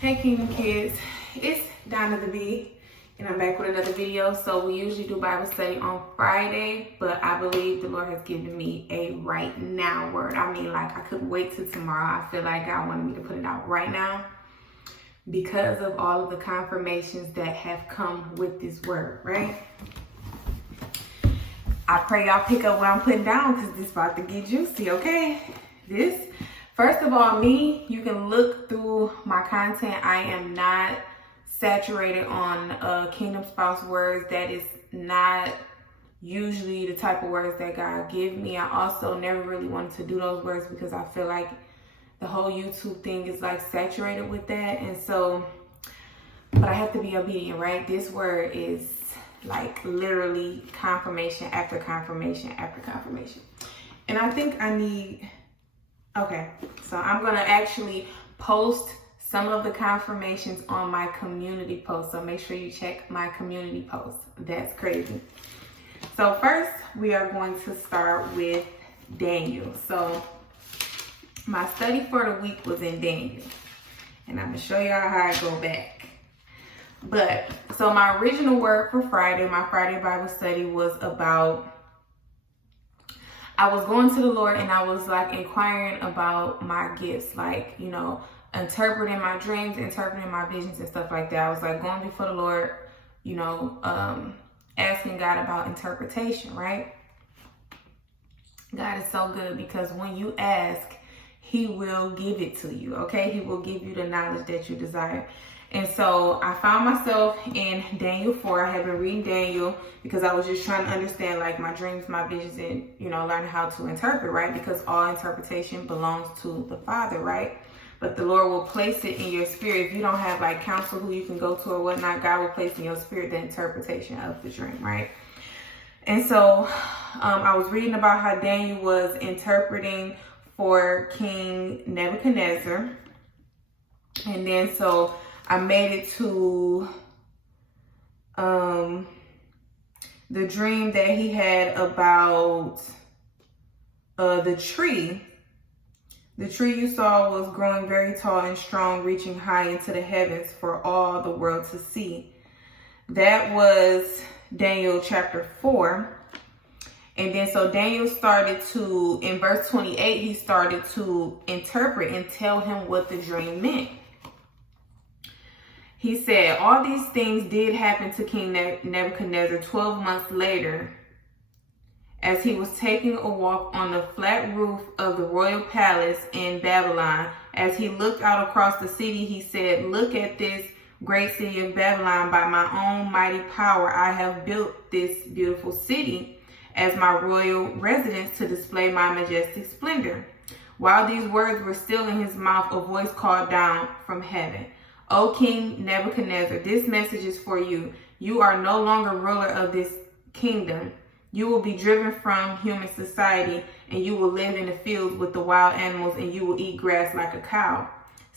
Hey Kingdom Kids, it's Donna the B, and I'm back with another video. So we usually do Bible study on Friday, but I believe the Lord has given me a right now word. I mean, like, I couldn't wait till tomorrow. I feel like God wanted me to put it out right now because of all of the confirmations that have come with this word, right? I pray y'all pick up what I'm putting down because this is about to get juicy, okay? First of all, you can look through my content. I am not saturated on Kingdom Spouse words. That is not usually the type of words that God give me. I also never really wanted to do those words because I feel like the whole YouTube thing is like saturated with that. And so, but I have to be obedient, right? This word is like literally confirmation after confirmation after confirmation. And I think I need... Okay, so I'm going to actually post some of the confirmations on my community post. So make sure you check my community post. That's crazy. So first, we are going to start with Daniel. So my study for the week was in Daniel. And I'm going to show y'all how I go back. But, so my original word for Friday, my Friday Bible study was about... I was going to the Lord and I was like inquiring about my gifts, like, you know, interpreting my dreams, interpreting my visions and stuff like that. I was like going before the Lord, you know, asking God about interpretation, right? God is so good because when you ask, He will give it to you, okay? He will give you the knowledge that you desire. And so I found myself in Daniel 4. I have been reading Daniel because I was just trying to understand like my dreams, my visions, and, you know, learn how to interpret, right? Because all interpretation belongs to the Father, right? But the Lord will place it in your spirit. If you don't have like counsel who you can go to or whatnot, God will place in your spirit the interpretation of the dream, right? And so I was reading about how Daniel was interpreting for King Nebuchadnezzar. And then so I made it to the dream that he had about the tree. The tree you saw was growing very tall and strong, reaching high into the heavens for all the world to see. That was Daniel chapter 4. And then so Daniel started to, in verse 28, he started to interpret and tell him what the dream meant. He said, all these things did happen to King Nebuchadnezzar 12 months later, as he was taking a walk on the flat roof of the royal palace in Babylon. As he looked out across the city, he said, look at this great city of Babylon. By my own mighty power, I have built this beautiful city as my royal residence to display my majestic splendor. While these words were still in his mouth, a voice called down from heaven, O King Nebuchadnezzar, this message is for you. You are no longer ruler of this kingdom. You will be driven from human society, and you will live in the fields with the wild animals, and you will eat grass like a cow.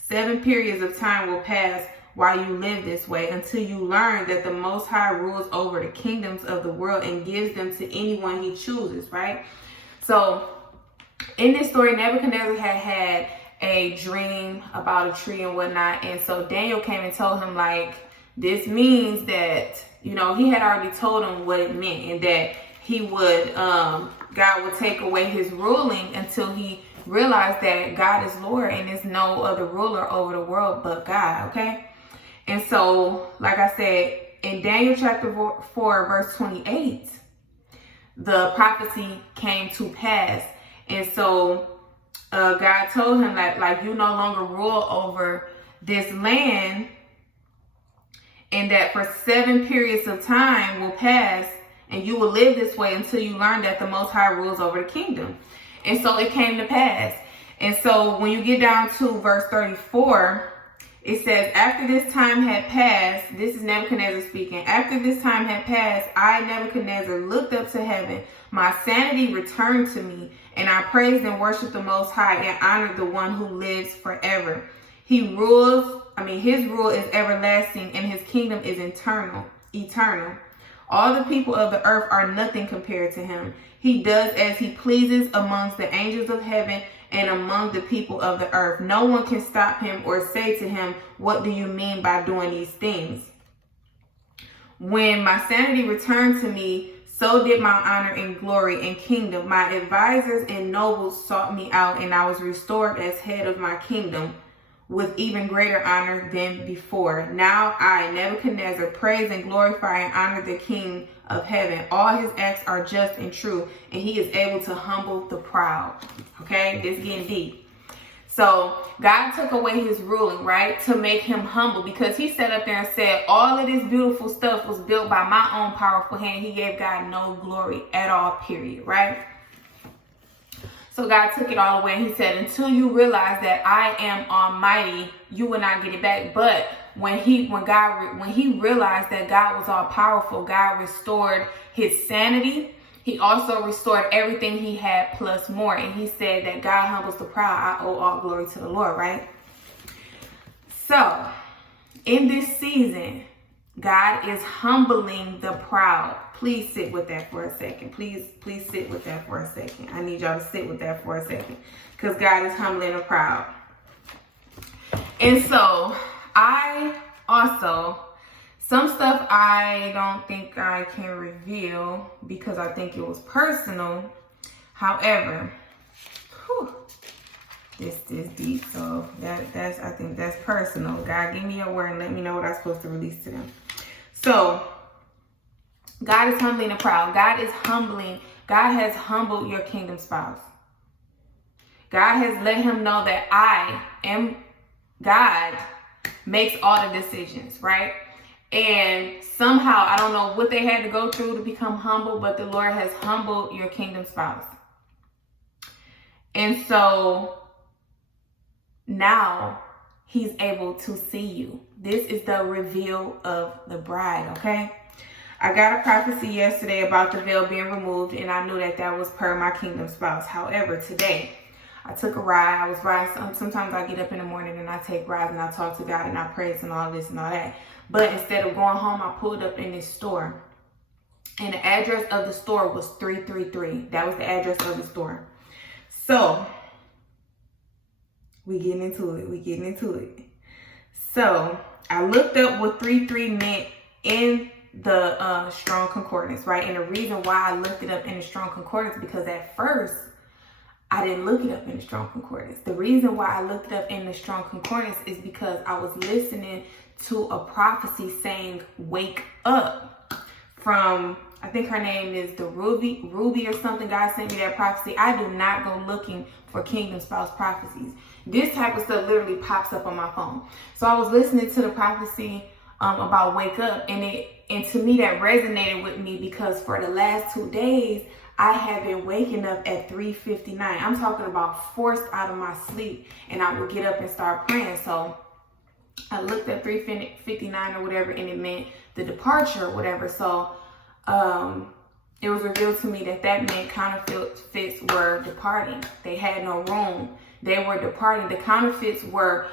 7 periods of time will pass while you live this way until you learn that the Most High rules over the kingdoms of the world and gives them to anyone He chooses, right? So in this story, Nebuchadnezzar had a dream about a tree and whatnot. And so Daniel came and told him, like, this means that, you know, he had already told him what it meant and that he would, God would take away his ruling until he realized that God is Lord and there's no other ruler over the world but God, okay? And so, like I said, in Daniel chapter 4, verse 28, the prophecy came to pass. And so God told him that, like, you no longer rule over this land, and that for 7 periods of time will pass, and you will live this way until you learn that the Most High rules over the kingdom. And so it came to pass. And so when you get down to verse 34, it says, after this time had passed, this is Nebuchadnezzar speaking, after this time had passed, I, Nebuchadnezzar, looked up to heaven. My sanity returned to me, and I praised and worshiped the Most High and honored the one who lives forever. His rule is everlasting, and his kingdom is eternal. All the people of the earth are nothing compared to him. He does as he pleases amongst the angels of heaven and among the people of the earth. No one can stop him or say to him, what do you mean by doing these things? When my sanity returned to me, so did my honor and glory and kingdom. My advisors and nobles sought me out, and I was restored as head of my kingdom with even greater honor than before. Now I, Nebuchadnezzar, praise and glorify and honor the King of heaven. All his acts are just and true, and he is able to humble the proud. Okay, this is getting deep. So God took away his ruling, right, to make him humble, because he sat up there and said all of this beautiful stuff was built by my own powerful hand. He gave God no glory at all, period, right? So God took it all away, and he said, until you realize that I am almighty, you will not get it back. But when he realized that God was all powerful, God restored his sanity. He also restored everything he had plus more. And he said that God humbles the proud. I owe all glory to the Lord, right? So in this season, God is humbling the proud. Please sit with that for a second. Please sit with that for a second. I need y'all to sit with that for a second, because God is humbling the proud. And so I also, some stuff I don't think I can reveal because I think it was personal. However, this is deep, so I think that's personal. God, give me a word and let me know what I'm supposed to release to them. So God is humbling the proud. God has humbled your kingdom spouse. God has let him know that I am God, makes all the decisions, right? And somehow, I don't know what they had to go through to become humble, but the Lord has humbled your kingdom spouse. And so now he's able to see you. This is the reveal of the bride, okay? I got a prophecy yesterday about the veil being removed, and I knew that that was per my kingdom spouse. However, today, I took a ride. I was riding. Sometimes I get up in the morning and I take rides and I talk to God and I praise and all this and all that. But instead of going home, I pulled up in this store. And the address of the store was 333. That was the address of the store. So, we getting into it. So, I looked up what 33 meant in the Strong Concordance, right? And the reason why I looked it up in the Strong Concordance, because at first, I didn't look it up in the Strong Concordance. The reason why I looked it up in the Strong Concordance is because I was listening to a prophecy saying, wake up, from, I think her name is the Ruby or something. God sent me that prophecy. I do not go looking for kingdom spouse prophecies. This type of stuff literally pops up on my phone. So I was listening to the prophecy about wake up, and to me that resonated with me, because for the last 2 days, I have been waking up at 3:59. I'm talking about forced out of my sleep, and I would get up and start praying. So I looked at 3:59 or whatever, and it meant the departure or whatever. So it was revealed to me that meant counterfeits were departing. They had no room. They were departing. The counterfeits were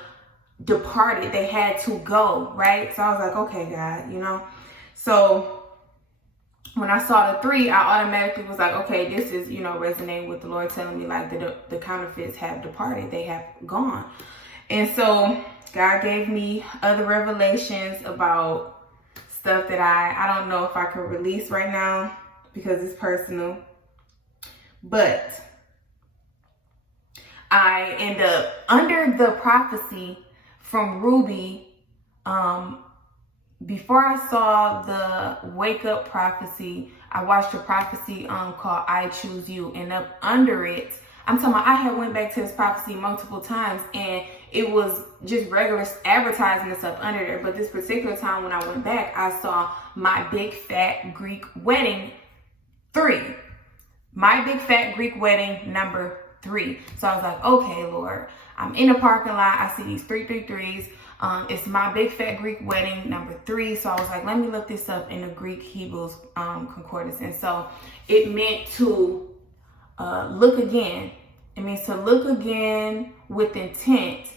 departed. They had to go, right? So I was like, okay, God, you know. So when I saw the 3, I automatically was like, okay, this is, resonating with the Lord telling me like the counterfeits have departed. They have gone. And so God gave me other revelations about stuff that I don't know if I can release right now because it's personal. But I end up under the prophecy from Ruby, before I saw the wake up prophecy, I watched a prophecy called I Choose You, and up under it, I'm talking about, I had went back to this prophecy multiple times, and it was just regular advertising that's up under there. But this particular time when I went back, I saw My Big Fat Greek Wedding 3. My Big Fat Greek Wedding number 3. So I was like, okay, Lord, I'm in the parking lot. I see these 333s. It's My Big Fat Greek Wedding number 3. So I was like, let me look this up in the Greek Hebrews concordance. And so it meant to look again. It means to look again with intent.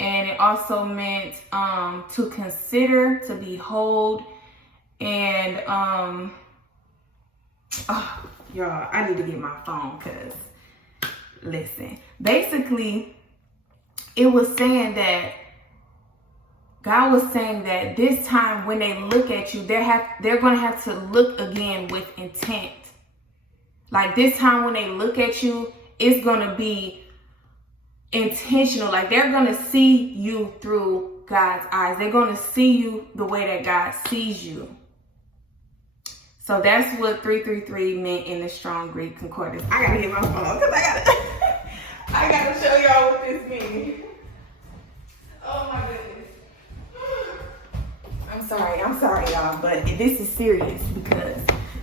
And it also meant to consider, to behold. And y'all, I need to get my phone, because listen, basically, it was saying that God was saying that this time when they look at you, they're going to have to look again with intent. Like this time when they look at you, it's going to be intentional. Like they're going to see you through God's eyes. They're going to see you the way that God sees you. So that's what 333 meant in the Strong Greek Concordance. I got to get my phone because I got to show y'all what this means. Oh my goodness. I'm sorry, y'all, but this is serious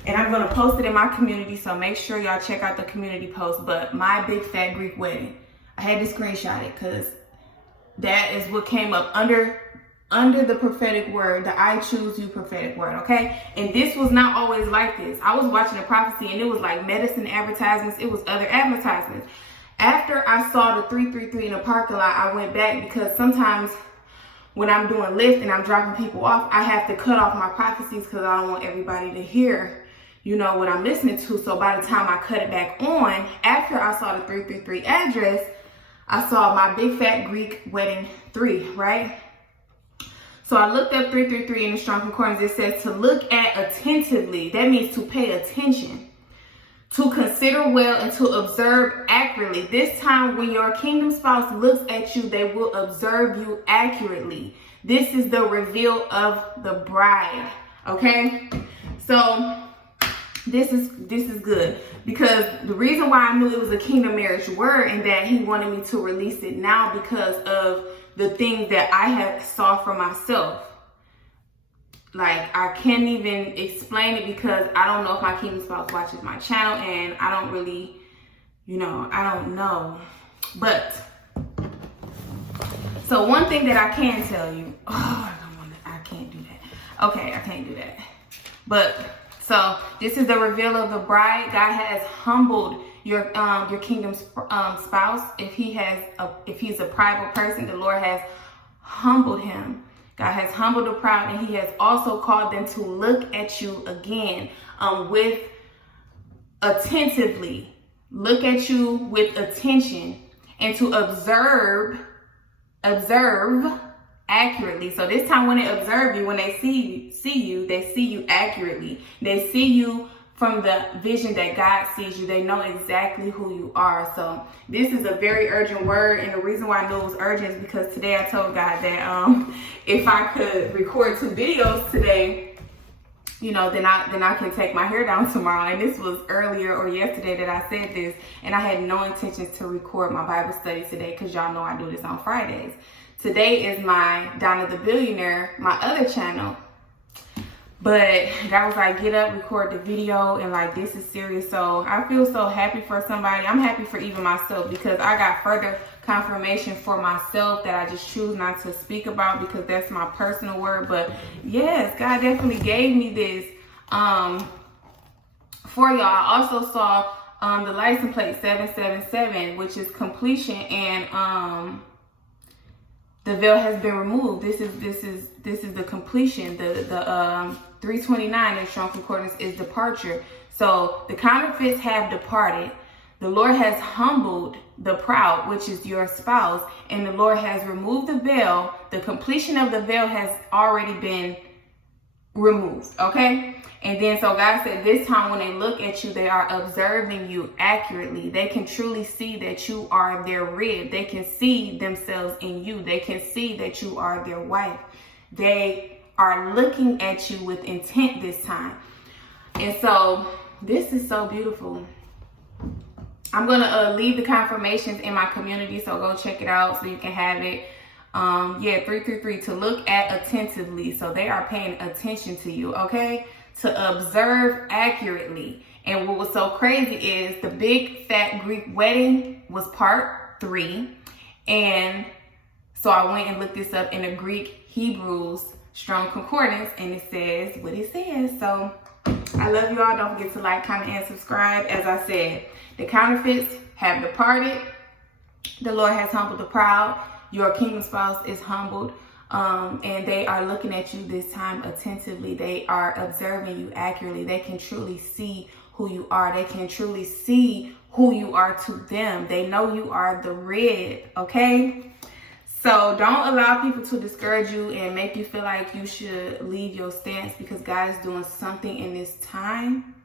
and I'm going to post it in my community, so make sure y'all check out the community post. But my big fat Greek wedding, I had to screenshot it because that is what came up under the prophetic word, the I choose you prophetic word, okay? And this was not always like this. I was watching a prophecy and it was like medicine advertisements. It was other advertisements. After I saw the 333 in the parking lot, I went back because sometimes when I'm doing Lyft and I'm dropping people off, I have to cut off my prophecies because I don't want everybody to hear, you know, what I'm listening to. So by the time I cut it back on, after I saw the 333 address, I saw my big fat Greek wedding 3, right? So I looked up 333 in the Strong Concordance. It says to look at attentively. That means to pay attention, to consider well, and to observe accurately. This time when your kingdom spouse looks at you, they will observe you accurately. This is the reveal of the bride, okay? So this is good because the reason why I knew it was a kingdom marriage word and that he wanted me to release it now because of the things that I have saw for myself. Like, I can't even explain it because I don't know if my kingdom spouse watches my channel, and I don't really, you know, I don't know. But, so one thing that I can tell you, I can't do that. Okay, I can't do that. But, so this is the reveal of the bride. God has humbled your kingdom spouse. If he's a prideful person, the Lord has humbled him. God has humbled the proud, and he has also called them to look at you again with attentively. Look at you with attention and to observe accurately. So this time when they observe you, when they see you, they see you accurately. They see you from the vision that God sees you. They know exactly who you are. So this is a very urgent word, and the reason why I knew it was urgent is because today I told God that if I could record 2 videos today, you know, then I can take my hair down tomorrow. And this was earlier or yesterday that I said this, and I had no intentions to record my Bible study today because y'all know I do this on Fridays. Today is my Donna the Billionaire, my other channel. But God was like, get up, record the video, and like, this is serious. So I feel so happy for somebody. I'm happy for even myself because I got further confirmation for myself that I just choose not to speak about because that's my personal word. But yes, God definitely gave me this for y'all. I also saw the license plate 777, which is completion, and the veil has been removed. This is the completion. The 329 in Strong Concordance is departure. So the counterfeits have departed. The Lord has humbled the proud, which is your spouse, and the Lord has removed the veil. The completion of the veil has already been removed, okay? And then so God said this time when they look at you, they are observing you accurately. They can truly see that you are their rib. They can see themselves in you. They can see that you are their wife. They are looking at you with intent this time. And so this is so beautiful. I'm going to leave the confirmations in my community, so go check it out so you can have it. 333, to look at attentively. So they are paying attention to you, okay? To observe accurately. And what was so crazy is the big fat Greek wedding was part 3. And so I went and looked this up in the Greek Hebrews Strong Concordance, and it says what it says. So I love you all. Don't forget to like, comment, and subscribe. As I said, the counterfeits have departed. The Lord has humbled the proud. Your kingdom spouse is humbled. And they are looking at you this time attentively. They are observing you accurately. They can truly see who who you are. They can truly see who you are to them. They know you are the red, okay? So don't allow people to discourage you and make you feel like you should leave your stance, because God is doing something in this time.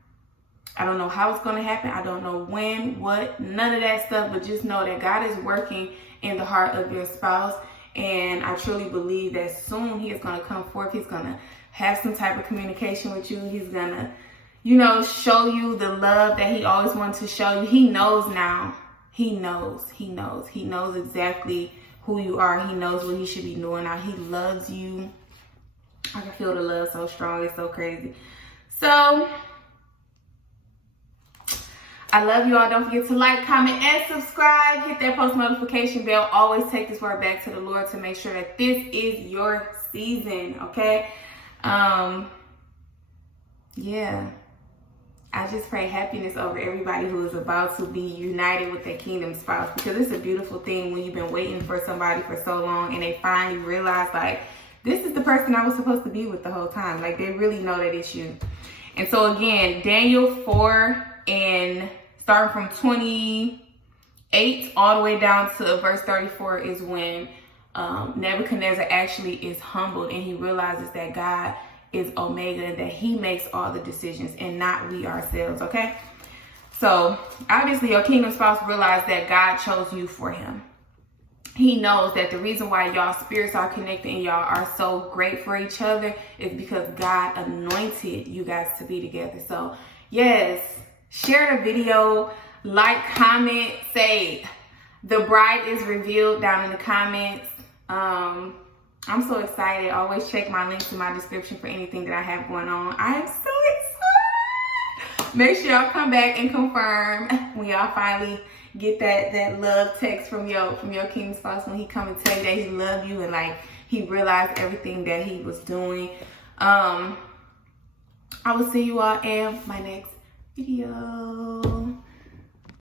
I don't know how it's going to happen. I don't know when, what, none of that stuff. But just know that God is working in the heart of your spouse. And I truly believe that soon he is going to come forth. He's going to have some type of communication with you. He's going to, you know, show you the love that he always wanted to show you. He knows now. He knows. He knows. He knows exactly who you are. He knows what he should be doing now. He loves you. I can feel the love so strong. It's so crazy. So I love you all. Don't forget to like, comment, and subscribe. Hit that post notification bell. Always take this word back to the Lord to make sure that this is your season, okay? Yeah. I just pray happiness over everybody who is about to be united with their kingdom spouse, because it's a beautiful thing when you've been waiting for somebody for so long and they finally realize, like, this is the person I was supposed to be with the whole time. Like, they really know that it's you. And so again, Daniel 4 and starting from 28 all the way down to verse 34 is when Nebuchadnezzar actually is humbled and he realizes that God is Omega and that he makes all the decisions and not we ourselves, okay? So obviously your kingdom spouse realized that God chose you for him. He knows that the reason why y'all spirits are connected and y'all are so great for each other is because God anointed you guys to be together. So yes, share the video, like, comment, say the bride is revealed down in the comments. I'm so excited. Always check my links in my description for anything that I have going on. I am so excited. Make sure y'all come back and confirm when y'all finally get that love text from your king spouse, when he come and tell you that he love you and like he realized everything that he was doing. I will see you all in my next video.